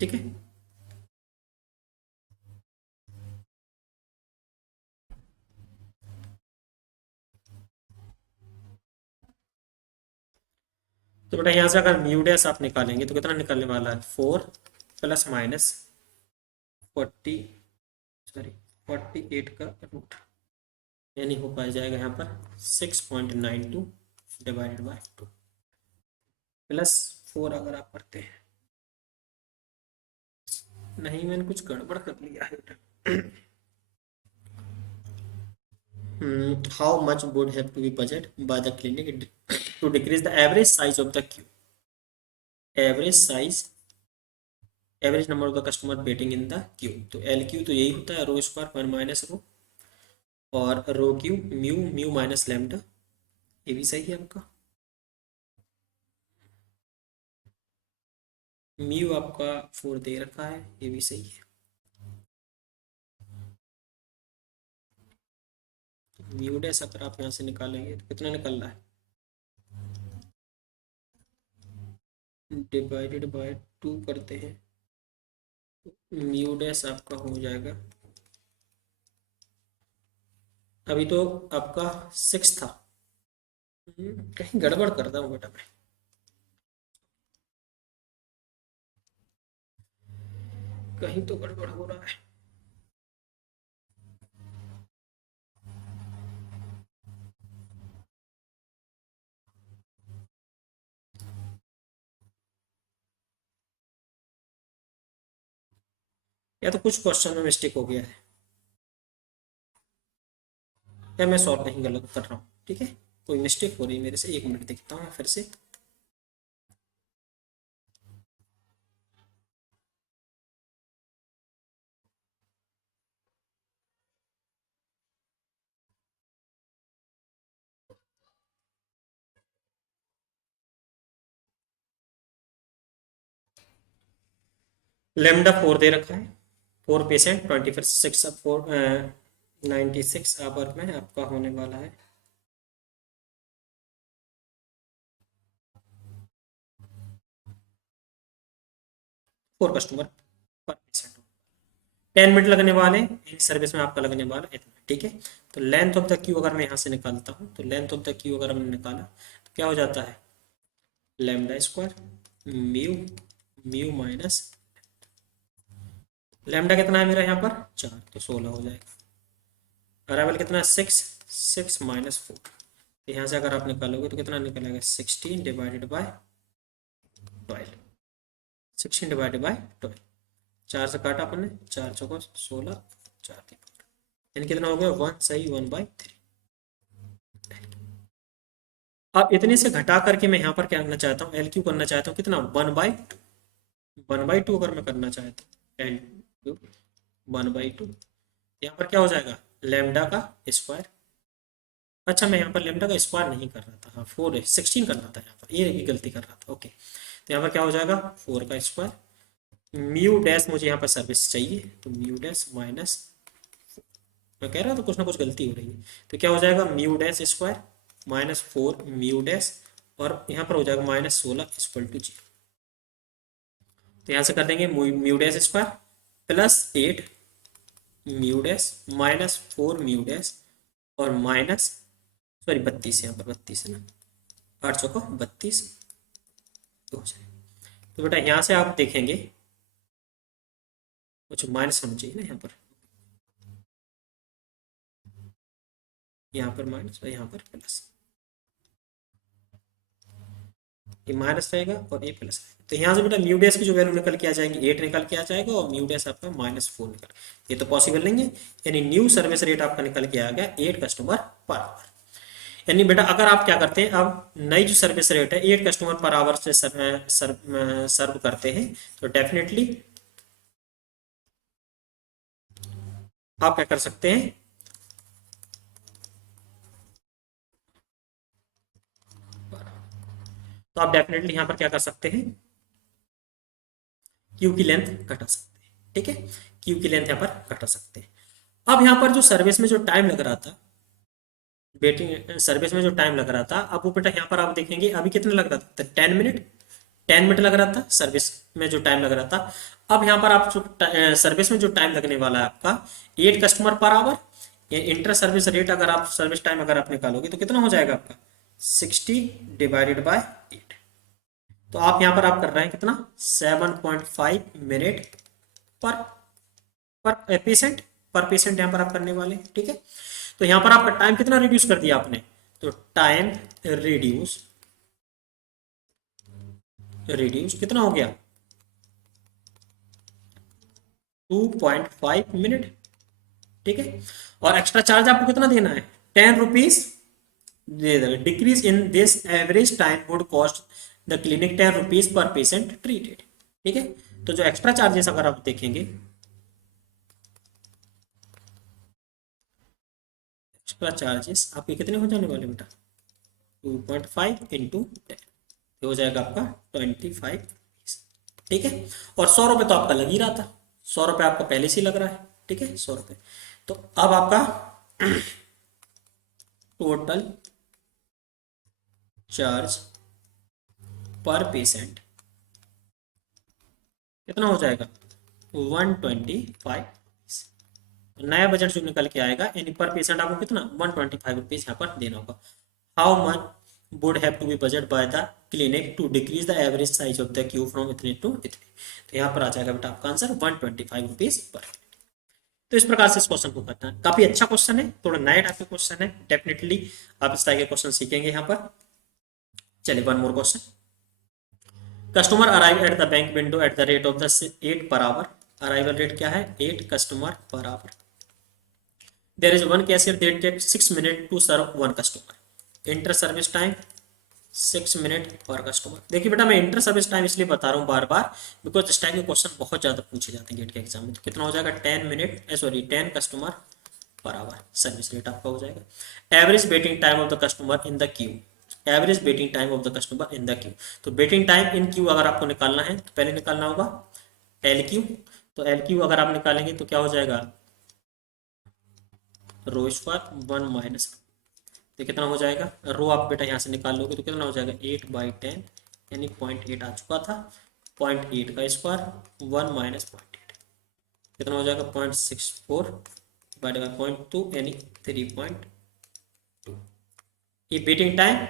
ठीक है। तो बेटा यहाँ से अगर म्यू डैश आप निकालेंगे तो कितना निकलने वाला है 4 प्लस माइनस 48 का रूट, यानी हो पाया जाएगा यहाँ पर 6.92 डिवाइडेड बाय 2 प्लस 4 अगर आप करते हैं, नहीं मैंने कुछ गड़बड़ कर लिया है बेटा। How much would have to be budget by the clinic to decrease the average size of the queue? Average size average number of the customer waiting in the queue, तो एल क्यू तो यही होता है rho square 1 minus rho, और rho Q mu mu minus lambda, ये भी सही है आपका। म्यू आपका 4 दे रखा है, ये भी सही है। म्यू डैश अगर आप यहाँ से निकालेंगे तो कितना निकल रहा है, डिवाइडेड बाय 2 करते हैं, म्यू डैश आपका हो जाएगा, अभी तो आपका 6 था। कहीं गड़बड़ करता हूँ बेटा मैं, कहीं तो गड़बड़ हो रहा है। या तो कुछ क्वेश्चन में मिस्टेक हो गया है, या मैं सॉल्व नहीं गलत कर रहा हूँ, ठीक है। कोई मिस्टेक हो रही है मेरे से, 1 मिनट देखता हूँ फिर से। लेमडा 4 दे रखा है, 4 पेशेंट 26 4 96 आवर में आपका होने वाला है। फोर कस्टमर पर पेशेंट, 10 मिनट लगने वाले एक सर्विस में आपका लगने वाला इतना, ठीक है। तो लेंथ ऑफ द क्यू अगर मैं यहाँ से निकालता हूँ, तो लेंथ ऑफ द क्यू अगर हमने निकाला तो क्या हो जाता है, lambda square mu mu minus lambda कितना है मेरा यहाँ पर 4, तो 16 हो जाएगा। अरावल कितना है 6, 6 माइनस 4, तो यहाँ से अगर आप निकालोगे तो कितना निकलेगा 16 डिवाइडेड बाय 12, 16 डिवाइडेड बाय 12, 4 से काटा अपन ने, 4 चौको 16, 4 3, यानी कितना हो गया 1 सही 1/3। अब इतने से घटा करके मैं यहाँ पर क्या करना चाहता हूँ, एल क्यू करना चाहता हूँ कितना 1/2 अगर मैं करना चाहता हूँ, एल क्यू 1/2, यहाँ पर क्या हो जाएगा लेमडा का स्क्वायर। अच्छा मैं यहाँ पर लेमडा का स्क्वायर नहीं कर रहा था, हाँ 4 16 करना था यहाँ पर, ये भी गलती कर रहा था, ओके। तो यहाँ पर क्या हो जाएगा 4 का स्क्वायर, म्यू डैश मुझे यहाँ पर सर्विस चाहिए, तो म्यू डैश माइनस, मैं कह रहा था कुछ ना कुछ गलती हो रही है, तो क्या हो जाएगा mu dash square -4 mu dash, और यहाँ पर हो जाएगा -16 इक्वल टू 0। तो यहाँ से कर देंगे mu dash square +8 mu dash -4 mu dash और माइनस, सॉरी 32, यहाँ पर 32 है ना, 8 चौको 32 हो जाएगा। तो बेटा यहाँ से आप देखेंगे कुछ माइनस होना चाहिए ना, यहाँ पर माइनस और यहाँ पर प्लस, ये माइनस रहेगा और ये प्लस रहेगा। तो यहाँ से बेटा म्यू डैश की जो वैल्यू निकल के आ जाएगी 8 निकल के आ जाएगा, और म्यू डैश आपका -4 निकल, ये तो पॉसिबल नहीं है, यानी न्यू सर्विस रेट आपका निकल के आ गया 8 कस्टमर पर आवर। यानी बेटा अगर आप क्या करते हैं, अब नई जो सर्विस रेट है 8 कस्टमर पर आवर से सर्व करते हैं, तो डेफिनेटली आप क्या कर सकते हैं, तो आप डेफिनेटली यहाँ पर क्या कर सकते हैं, क्यू की लेंथ घटा सकते हैं, ठीक है, क्यू की लेंथ यहाँ पर घटा सकते हैं। अब यहाँ पर जो सर्विस में जो टाइम लग रहा था, वेटिंग सर्विस में जो टाइम लग रहा था, अब वो बेटा यहाँ पर आप देखेंगे अभी कितना लग रहा था, 10 मिनट लग रहा था सर्विस में जो टाइम लग रहा था। अब यहाँ पर आप जो सर्विस में जो टाइम लगने वाला है आपका 8 customer per our, inter service rate अगर आप सर्विस टाइम अगर आप निकालोगे तो कितना हो जाएगा आपका 60 डिवाइडेड बाय 8, तो आप यहाँ पर आप कर रहे हैं कितना 7.5 मिनट पर पर पेशेंट, यहाँ पर आप करने वाले, ठीक है। तो यहाँ पर आपका टाइम कितना रिड्यूस कर दिया आपने, तो टाइम रिड्यूस कितना हो गया 2.5 मिनट, ठीक है। और एक्स्ट्रा चार्ज आपको कितना देना है 10 रुपीज दे देगा, decrease in this average time would cost the clinic 10 rupees per patient treated, ठीक है। तो जो एक्स्ट्रा चार्जेस अगर आप देखेंगे, एक्स्ट्रा चार्जेस आपके कितने हो जाने वाले बेटा, 2.5 इंटू 10, हो जाएगा आपका 25। ठीक है, और 100 रुपये तो आपका लग ही रहा था, 100 रुपये आपका पहले से ही लग रहा है। ठीक है, 100 रुपये। तो अब आपका टोटल चार्ज पर पेशेंट कितना हो जाएगा, 125। नया बजट जो निकल के आएगा, यानी पर पेशेंट आपको कितना 125 रुपीज यहाँ पर देना होगा। How much would have to be budget by the clinic to decrease the average size of the queue from इतने टू इतने। तो यहाँ पर आ जाएगा बेटा आपका आंसर 125 रुपीज पर। तो इस प्रकार से इस क्वेश्चन को करना है। काफी अच्छा क्वेश्चन है, थोड़ा नया टाइप का क्वेश्चन है, डेफिनेटली आप इस टाइप के क्वेश्चन सीखेंगे यहाँ पर। चलिए one more question. Customer arrive at the bank window eight the rate of the 8 per our. Arrival rate क्या है, 8 customer per hour. There is one cashier that takes 6 minute to serve one customer. Inter service time 6 minute per customer. देखिए बेटा मैं inter service time इसलिए बता रहा हूँ बार बार, because इस टाइप के क्वेश्चन बहुत ज्यादा पूछे जाते हैं गेट के एग्जाम में। तो कितना हो जाएगा, 10 customer per hour service rate आपका हो जाएगा। Average waiting time of the customer in the queue. Average waiting time of the customer in the queue. तो वेटिंग टाइम इन क्यू अगर आपको निकालना है तो पहले निकालना होगा एल क्यू। तो एल क्यू अगर आप निकालेंगे तो क्या हो जाएगा, रो स्क्वायर 1 माइनस, तो कितना हो जाएगा, रो आप बेटा यहाँ से निकाल लोगे तो कितना हो जाएगा 8/10, यानी 0.8 आ चुका था। 0.8 का स्क्वायर 1 माइनस 0.8 कितना हो जाएगा 0.64 डिवाइड बाई 0.2 यानी 3.2। ये waiting time,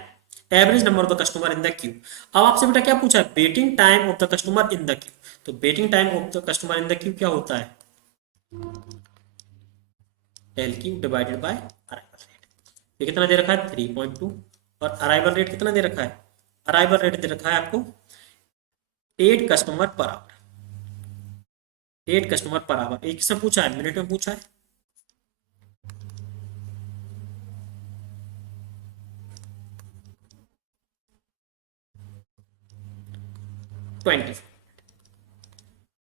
average number of the customer in the queue. अब आपसे बेटा क्या पूछा है, waiting time of the customer in the queue. तो waiting time of the customer in the queue क्या होता है, L Q divided by arrival rate. ये कितना दे रखा है 3.2, और अराइवल रेट कितना दे रखा है, अराइवल रेट दे रखा है आपको 8 customer per our. 8 customer per our, एक किसने पूछा है, मिनट में पूछा है।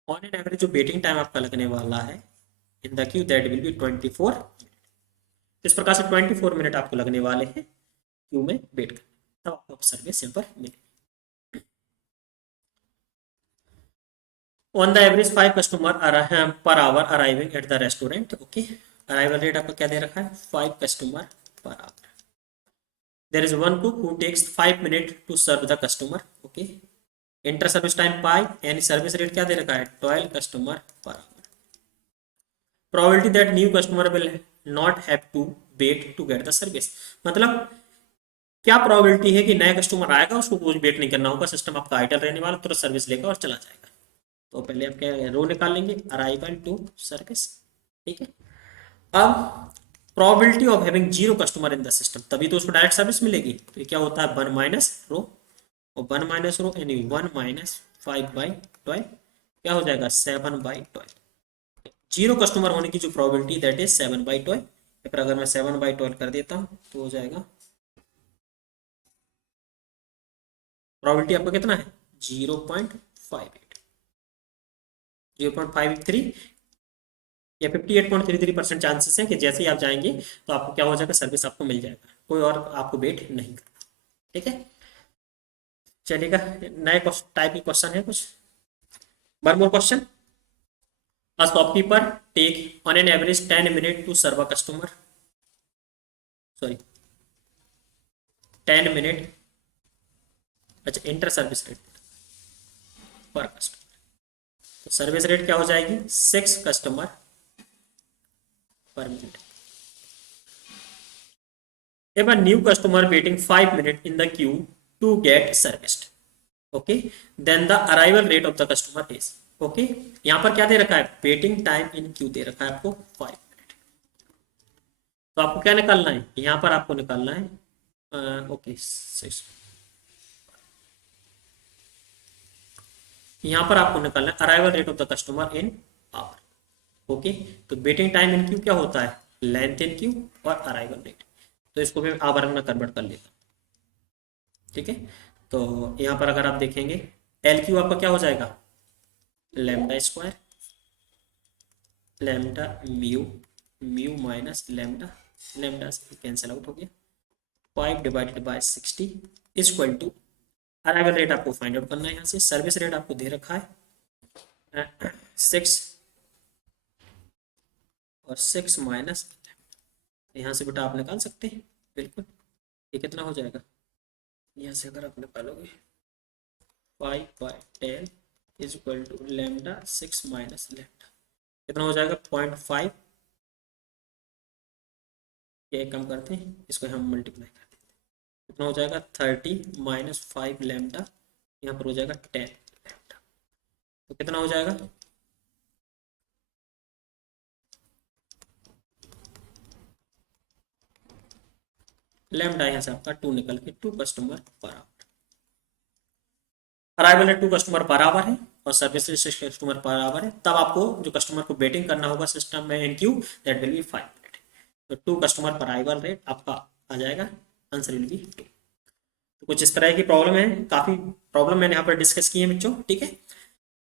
ऑन एन एवरेज जो वेटिंग टाइम आपका लगने वाला है इन the Q that will B 24। इस प्रकार से 24 मिनट आपको लगने वाले हैं क्यू में वेट करने, तब आपको सर्विस यहाँ पर मिलेगी। On the average 5 customer per hour arriving at the restaurant. Okay, arrival rate आपका क्या दे रखा है 5 customer per hour. There is one cook who takes 5 minute to serve the customer. Okay, inter service time 5, यानी service rate क्या दे रखा है 12 customer per hour. Probability that new customer will not have to wait to get the service. मतलब क्या probability है कि नया कस्टमर आएगा, उसको कुछ वेट नहीं करना होगा, सिस्टम आपका आइडल रहने वाला, तुरंत सर्विस लेगा और चला जाएगा। तो पहले आप क्या रो निकाल लेंगे, अराइवल टू सर्विस। ठीक है, अब probability of having 0 customer in the system, तभी तो उसको डायरेक्ट सर्विस मिलेगी। तो ये क्या होता है 1 माइनस रो, और 1 माइनस रो यानी 1 माइनस 5/12 क्या हो जाएगा 7/12। 0 कस्टमर होने की जो प्रोबेबिलिटी दैट इज 7/12। पर अगर मैं 7/12 कर देता हूँ तो हो जाएगा, प्रोबेबिलिटी आपका कितना है 0.58, 0.53 या 58.33% चांसेस है कि जैसे ही आप जाएंगे तो आपको क्या हो जाएगा, सर्विस आपको मिल जाएगा, कोई और आपको वेट नहीं करना। ठीक है, चलेगा। नए टाइप के क्वेश्चन है कुछ, one more question. A shopkeeper take on an average 10 minutes to serve a customer. Sorry, 10 minute, अच्छा इंटर सर्विस रेट पर कस्टमर। तो सर्विस रेट क्या हो जाएगी 6 कस्टमर पर minute. If a new customer waiting 5 minutes in the queue to get serviced, okay, then the arrival rate of the customer is, okay यहाँ पर क्या दे रखा है, वेटिंग टाइम इन क्यू दे रखा है आपको 5 मिनट। तो आपको क्या निकालना है, यहाँ पर आपको निकालना है ओके 6, यहाँ पर आपको निकालना है arrival rate of the customer in hour. Okay, तो वेटिंग टाइम इन क्यू क्या होता है, लेंथ इन क्यू और अराइवल रेट। तो इसको मैं आवर में कन्वर्ट कर लेता हूँ। ठीक है, तो यहाँ पर अगर आप देखेंगे एल क्यू आपका क्या हो जाएगा lambda square, lambda mu, mu minus lambda, lambda से कैंसिल आउट हो गया, 5/60 इक्वल टू, अराइवल रेट आपको फाइंड आउट करना है, यहाँ से सर्विस रेट आपको दे रखा है 6 और 6 माइनस, यहाँ से बेटा आप निकाल सकते हैं बिल्कुल। ये कितना हो जाएगा, यहाँ से अगर आप निकालोगे 5/10 is equal to lambda 6 minus lambda, कितना हो जाएगा 0.5, ये कम करते हैं इसको हम मल्टीप्लाई कर देते हैं, कितना हो जाएगा 30 माइनस 5 लैम्डा, यहाँ पर हो जाएगा 10 लैम्डा, तो कितना हो जाएगा, लैम्डा यहाँ से आपका 2 निकल के 2 customer per our, arrival rate 2 customer per our है और service rate 6 customer per our है, तब आपको जो कस्टमर को वेटिंग करना होगा सिस्टम में NQ, that will B 5 minute, तो 2 कस्टमर पर अराइवल रेट आपका आ जाएगा, आंसर विल बी 2। तो कुछ इस तरह की प्रॉब्लम है, काफी प्रॉब्लम मैंने यहाँ पर डिस्कस की है बच्चों, ठीक है।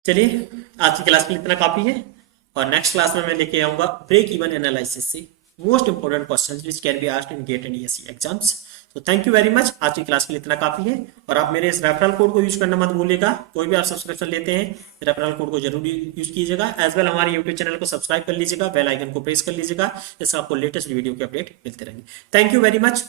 चलिए आज की क्लास में इतना काफी है, और नेक्स्ट क्लास में मैं लेके आऊंगा ब्रेक इवन एनालिसिस से most important questions which can be asked in GATE and ESC exams. तो थैंक यू वेरी मच, आज की क्लास के लिए इतना काफी है, और आप मेरे इस रेफरल कोड को यूज करना मत भूलिएगा, कोई भी आप सब्सक्रिप्शन लेते हैं रेफरल कोड को जरूर यूज कीजिएगा, एज वेल हमारे यूट्यूब चैनल को सब्सक्राइब कर लीजिएगा, बेल आइकन को प्रेस कर लीजिएगा, जिससे आपको लेटेस्ट वीडियो के अपडेट मिलते रहेंगे। Thank you very much.